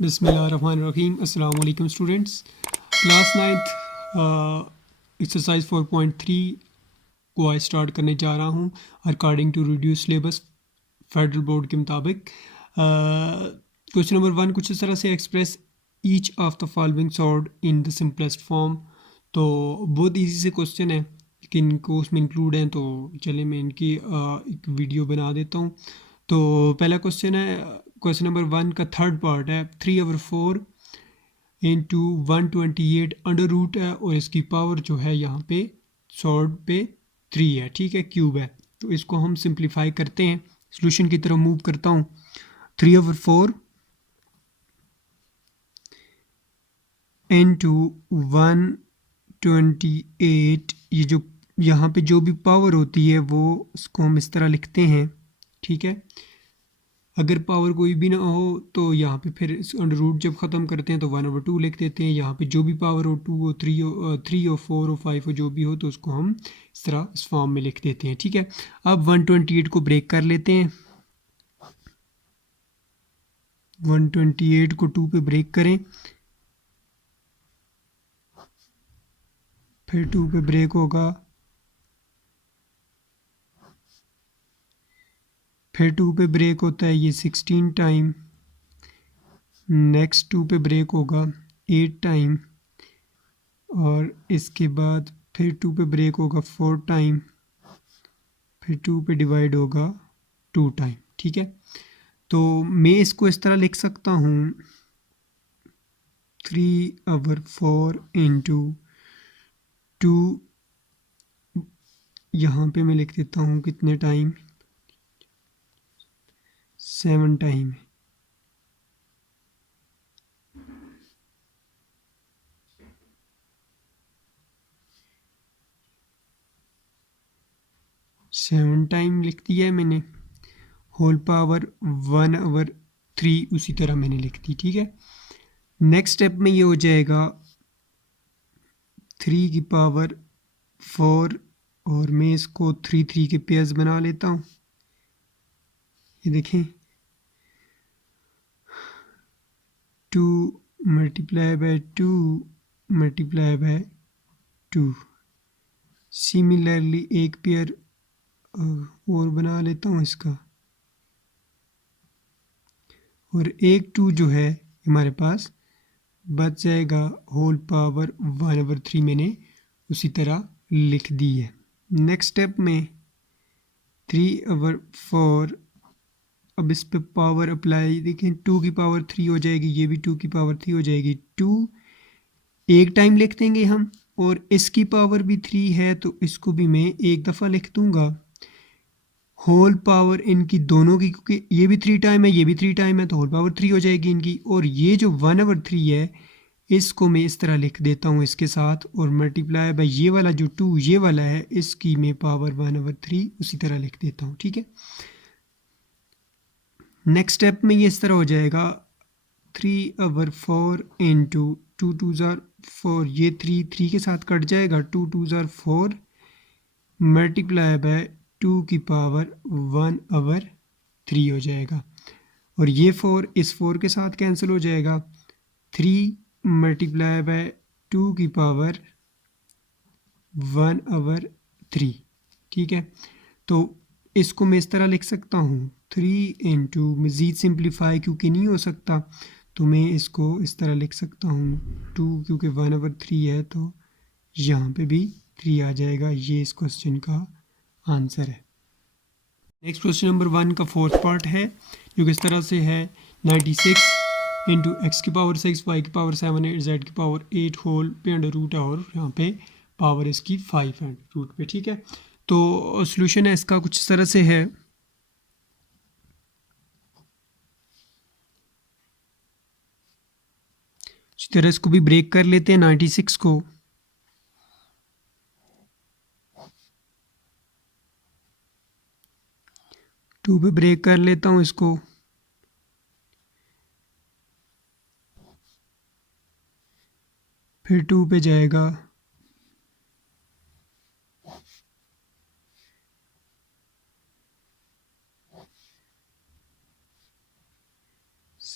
बिस्मिल्लाहिर्रहमानिर्रहीम। अस्सलाम वालेकुम स्टूडेंट्स। क्लास 9th एक्सरसाइज 4.3 को आज स्टार्ट करने जा रहा हूँ according to reduce syllabus federal board के मुताबिक। क्वेश्चन नंबर 1 कुछ इस तरह से express each of the following sort in the simplest form. तो बहुत इजी से क्वेश्चन है लेकिन इनको उसमें इंक्लूड हैं, तो चलिए मैं इनकी एक वीडियो बना देता हूँ। तो पहला क्वेश्चन है, क्वेश्चन नंबर 1 का थर्ड पार्ट है 3/4 इंटू 128 अंडर रूट है और इसकी पावर जो है यहाँ पे सॉर्ट पे 3 है, ठीक है, क्यूब है। तो इसको हम सिंप्लीफाई करते हैं, सोल्यूशन की तरफ मूव करता हूँ। 3/4 इंटू 128, ये जो यहाँ पे जो भी पावर होती है वो इसको हम इस तरह लिखते हैं, ठीक है। अगर पावर कोई भी ना हो तो यहाँ पे फिर अंडर रूट जब ख़त्म करते हैं तो 1/2 लिख देते हैं। यहाँ पे जो भी पावर हो 2 हो 3 हो 3 हो 4 हो 5 हो जो भी हो तो उसको हम इस तरह इस फॉर्म में लिख देते हैं, ठीक है। अब 128 को ब्रेक कर लेते हैं। 128 को 2 पे ब्रेक करें, फिर 2 पे ब्रेक होगा, फिर 2 पे ब्रेक होता है ये 16 टाइम, नेक्स्ट 2 पे ब्रेक होगा 8 टाइम और इसके बाद फिर 2 पे ब्रेक होगा 4 टाइम, फिर 2 पे डिवाइड होगा 2 टाइम, ठीक है। तो मैं इसको इस तरह लिख सकता हूँ 3/4 इंटू 2, यहाँ पे मैं लिख देता हूँ कितने टाइम, 7 टाइम। सेवन टाइम लिख दिया है मैंने, होल पावर 1/3 उसी तरह मैंने लिख दी, ठीक है। नेक्स्ट स्टेप में ये हो जाएगा 3 की पावर 4 और मैं इसको 3 के पेयर्स बना लेता हूँ। ये देखें 2 multiply by 2 multiply by 2। Similarly एक पेयर और बना लेता हूँ इसका, और एक 2 जो है हमारे पास बच जाएगा, होल पावर 1/3 मैंने उसी तरह लिख दी है। नेक्स्ट स्टेप में 3/4, अब इस पे पावर अप्लाई, देखें 2 की पावर 3 हो जाएगी, ये भी 2 की पावर 3 हो जाएगी। 2 एक टाइम लिख देंगे हम, और इसकी पावर भी 3 है तो इसको भी मैं एक दफ़ा लिख दूंगा। होल पावर इनकी दोनों की, क्योंकि ये भी 3 टाइम है ये भी 3 टाइम है तो होल पावर 3 हो जाएगी इनकी, और ये जो 1/3 है इसको मैं इस तरह लिख देता हूँ इसके साथ, और मल्टीप्लाई बाय ये वाला जो 2 ये वाला है इसकी मैं पावर 1/3 उसी तरह लिख देता हूँ, ठीक है। नेक्स्ट स्टेप में ये इस तरह हो जाएगा 3/4 इंटू 2 2 ज़ार 4, ये 3 के साथ कट जाएगा, 2 2 ज़ार 4 मल्टीप्लाई बाय 2 की पावर 1/3 हो जाएगा, और ये 4 इस 4 के साथ कैंसिल हो जाएगा। 3 मल्टीप्लाई बाय 2 की पावर 1/3, ठीक है। तो इसको मैं इस तरह लिख सकता हूँ 3 इंटू, मज़ीद सिंप्लीफाई क्योंकि नहीं हो सकता तो मैं इसको इस तरह लिख सकता हूँ 2, क्योंकि 1/3 है तो यहाँ पे भी 3 आ जाएगा। ये इस क्वेश्चन का आंसर है। नेक्स्ट क्वेश्चन नंबर 1 का फोर्थ पार्ट है जो किस तरह से है 96 इंटू एक्स की पावर 6 वाई की पावर 7 8 जेड की पावर 8 होल पे अंडर रूट है, और यहाँ पे पावर इसकी 5 है रूट पे, ठीक है। तो सॉल्यूशन है इसका कुछ इस तरह से है, इस तरह इसको भी ब्रेक कर लेते हैं 96 को। टू पे ब्रेक कर लेता हूँ इसको, फिर 2 पे जाएगा,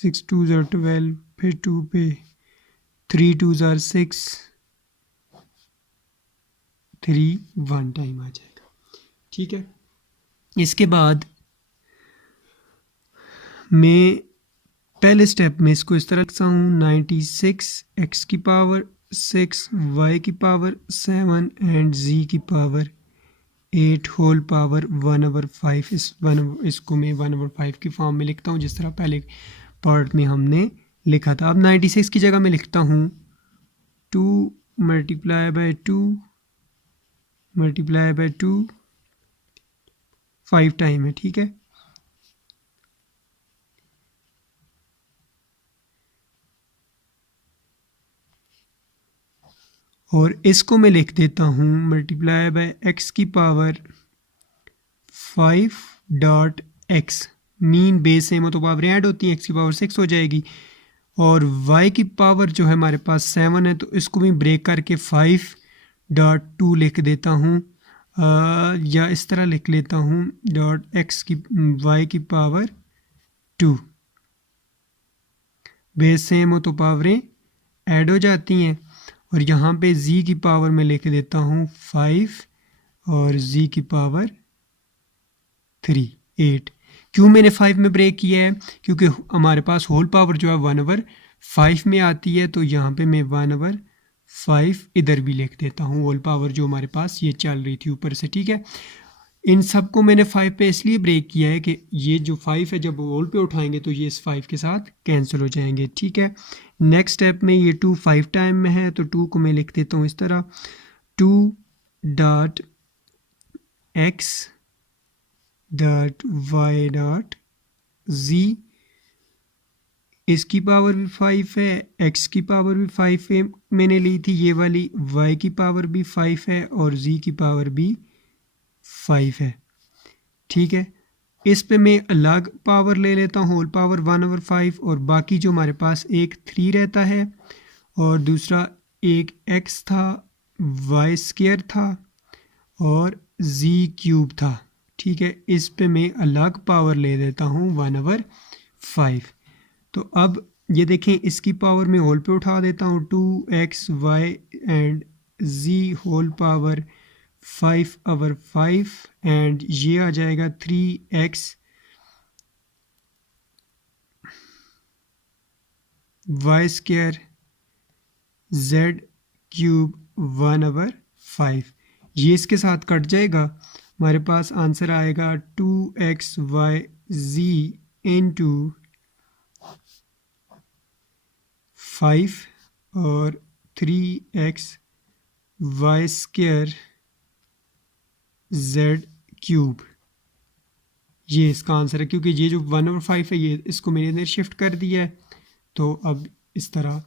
सिक्स 2 ज़ार 12, फिर 2 पे 3 2s are 6 3 1 टाइम आ जाएगा। ठीक है, इसके बाद मैं पहले स्टेप में इसको इस तरह लिखता हूँ 96 x की पावर 6 y की पावर 7 एंड z की पावर 8 होल पावर 1/5। इसको मैं 1/5 की फॉर्म में लिखता हूँ जिस तरह पहले पार्ट में हमने लिखा था। अब 96 की जगह मैं लिखता हूँ 2 multiply by 2 multiply by 2 5 time है। ठीक है, और इसको मैं लिख देता हूँ मल्टीप्लाई बाय x की power 5 dot x। Mean base same हो तो पावर ऐड होती है, x की पावर 6 हो जाएगी। और y की पावर जो है हमारे पास 7 है, तो इसको भी ब्रेक करके 5.2 लिख देता हूँ, या इस तरह लिख लेता हूँ डॉट x की y की पावर 2। बेस सेम हो तो पावरें ऐड हो जाती हैं। और यहाँ पे z की पावर में लिख देता हूँ 5 और z की पावर 3 8। क्यों मैंने 5 में ब्रेक किया है? क्योंकि हमारे पास होल पावर जो है 1/5 में आती है, तो यहाँ पे मैं 1/5 इधर भी लिख देता हूँ, होल पावर जो हमारे पास ये चल रही थी ऊपर से। ठीक है, इन सब को मैंने 5 पे इसलिए ब्रेक किया है कि ये जो 5 है जब होल पे उठाएंगे तो ये इस 5 के साथ कैंसिल हो जाएंगे। ठीक है, नेक्स्ट स्टेप में ये 2 5 टाइम में है, तो 2 को मैं लिख देता हूँ इस तरह 2 dot x dot y dot z। इसकी पावर भी 5 है, x की पावर भी 5 है मैंने ली थी ये वाली, y की पावर भी 5 है और z की पावर भी 5 है। ठीक है, इस पे मैं अलग पावर ले लेता हूँ, होल पावर 1/5, और बाकी जो हमारे पास एक 3 रहता है और दूसरा एक x था, y स्क्वायर था और z क्यूब था। ठीक है, इस पे मैं अलग पावर ले देता हूँ 1/5। तो अब ये देखें, इसकी पावर मैं होल पे उठा देता हूँ 2x y and z whole power 5/5 and ये आ जाएगा 3x y square z cube 1/5। ये इसके साथ कट जाएगा, हमारे पास आंसर आएगा 2xyz इंटू 5 और 3xy स्क्वायर z क्यूब। ये इसका आंसर है, क्योंकि ये जो 1/5 है ये इसको मैंने इधर शिफ्ट कर दिया है, तो अब इस तरह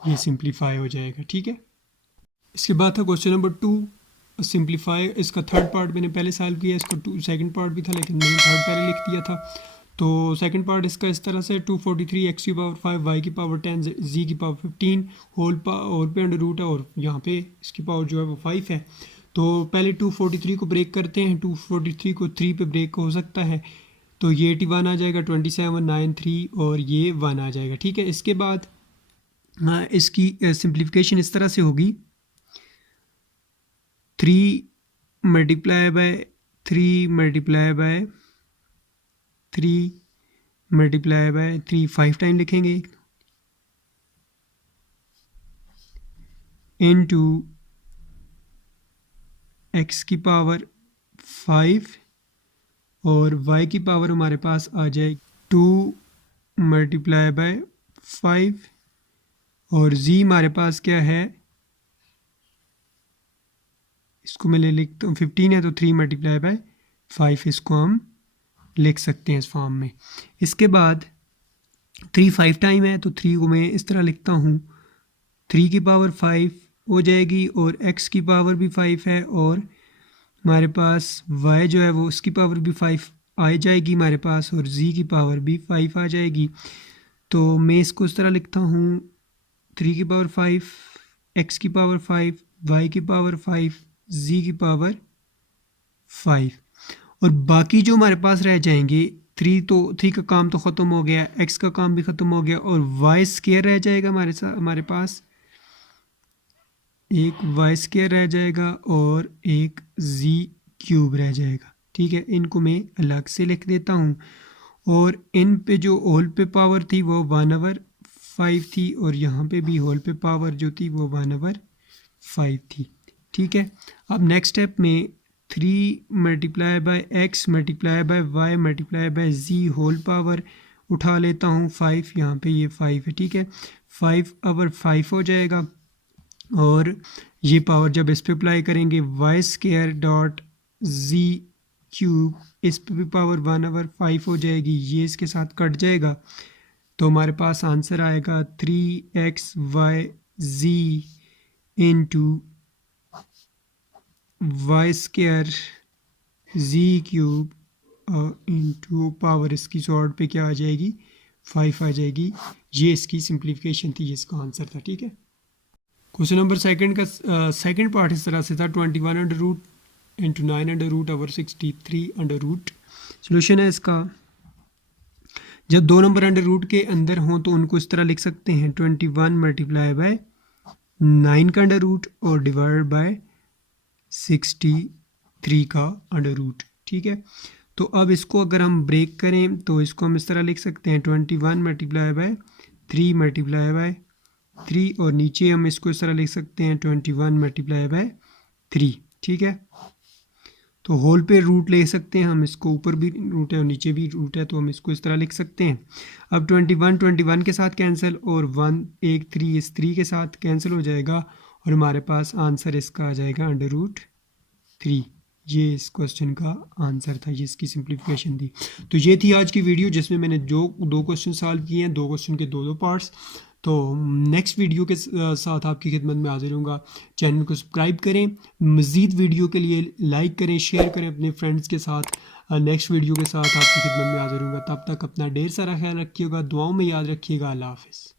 ये सिंप्लीफाई हो जाएगा। ठीक है, इसके बाद था क्वेश्चन नंबर 2 सिंप्लीफाई। इसका थर्ड पार्ट मैंने पहले सॉल्व किया, इसका सेकंड पार्ट भी था लेकिन मैंने थर्ड पहले लिख दिया था। तो सेकंड पार्ट इसका इस तरह से 243 x की पावर 5 y की पावर 10 z की पावर 15 होल पे अंडर रूट है, और यहाँ पे इसकी पावर जो है वो 5 है। तो पहले 243 को ब्रेक करते हैं, 243 को 3 पे ब्रेक हो सकता है, तो ये 81 आ जाएगा, 27 9 3 और ये 1 आ जाएगा। ठीक है, इसके बाद इसकी सिंप्लीफिकेशन इस तरह से होगी 3 multiply bye 3 multiply bye 3 multiply bye 3 5 time लिखेंगे इनटू x की पावर 5 और y की पावर हमारे पास आ जाए 2 मल्टीप्लाई बाय 5 और z हमारे पास क्या है, इसको मैं ले लिखता हूँ 15 है, तो 3 मल्टीप्लाई बाय 5 इसको हम लिख सकते हैं इस फॉर्म में। इसके बाद 3 5 टाइम है, तो 3 को मैं इस तरह लिखता हूँ 3 की पावर 5 हो जाएगी और x की पावर भी 5 है और हमारे पास y जो है वो उसकी पावर भी 5 आ जाएगी हमारे पास, और z की पावर भी 5 आ जाएगी। तो मैं इसको इस तरह लिखता हूँ 3 की पावर 5 x की पावर 5 y की पावर 5 z की पावर 5, और बाकी जो हमारे पास रह जाएंगे थ्री का काम तो ख़त्म हो गया, एक्स का काम भी ख़त्म हो गया और वाई स्क्वायर रह जाएगा हमारे पास, एक वाई स्क्वायर रह जाएगा और एक जी क्यूब रह जाएगा। ठीक है, इनको मैं अलग से लिख देता हूँ और इन पे जो होल पे पावर थी वो 1/5 थी और यहाँ पे भी होल पे पावर जो थी वो 1/5 थी। ठीक है, अब नेक्स्ट स्टेप में 3 multiply by x multiply by y multiply by z whole power उठा लेता हूँ 5, यहाँ पे ये 5 है। ठीक है, 5/5 हो जाएगा और ये पावर जब इस पे अप्लाई करेंगे y square dot z cube, इस पे भी पावर 1/5 हो जाएगी, ये इसके साथ कट जाएगा तो हमारे पास आंसर आएगा 3xyz इंटू वाई स्क्वायर जी क्यूब इंटू पावर इसकी सॉर्ट पे क्या आ जाएगी 5 आ जाएगी। ये इसकी सिंप्लीफिकेशन थी, ये इसका आंसर था। ठीक है, क्वेश्चन नंबर सेकंड का सेकंड पार्ट इस तरह से था 21 under root into 9 under root over 63 under root. Solution है इसका, जब दो नंबर अंडर रूट के अंदर हों तो उनको इस तरह लिख सकते हैं 21 मल्टीप्लाई बाय 9 का अंडर रूट और डिवाइड बाय 63 का अंडर रूट। ठीक है, तो अब इसको अगर हम ब्रेक करें तो इसको हम इस तरह लिख सकते हैं 21 मल्टीप्लाई बाय 3 मल्टीप्लाई बाय 3 और नीचे हम इसको इस तरह लिख सकते हैं 21 मल्टीप्लाई बाय 3। ठीक है, तो होल पे रूट ले सकते हैं हम, इसको ऊपर भी रूट है और नीचे भी रूट है तो हम इसको इस तरह लिख सकते हैं। अब 21 के साथ कैंसिल और 1 एक 3 इस 3 के साथ कैंसिल हो जाएगा और हमारे पास आंसर इसका आ जाएगा √3। ये इस क्वेश्चन का आंसर था, ये इसकी सिंप्लीफिकेशन थी। तो ये थी आज की वीडियो जिसमें मैंने जो 2 क्वेश्चन सॉल्व किए हैं, 2 क्वेश्चन के 2 पार्ट्स। तो नेक्स्ट वीडियो के साथ आपकी खिदमत में हाजिर होऊंगा। चैनल को सब्सक्राइब करें, मज़ीद वीडियो के लिए लाइक करें, शेयर करें अपने फ्रेंड्स के साथ। नेक्स्ट वीडियो के साथ आपकी खिदमत में हाजिर होऊंगा। तब तक अपना ढेर सारा ख्याल रखिएगा, दुआओं में याद रखिएगा। अल्लाह हाफ़िज़।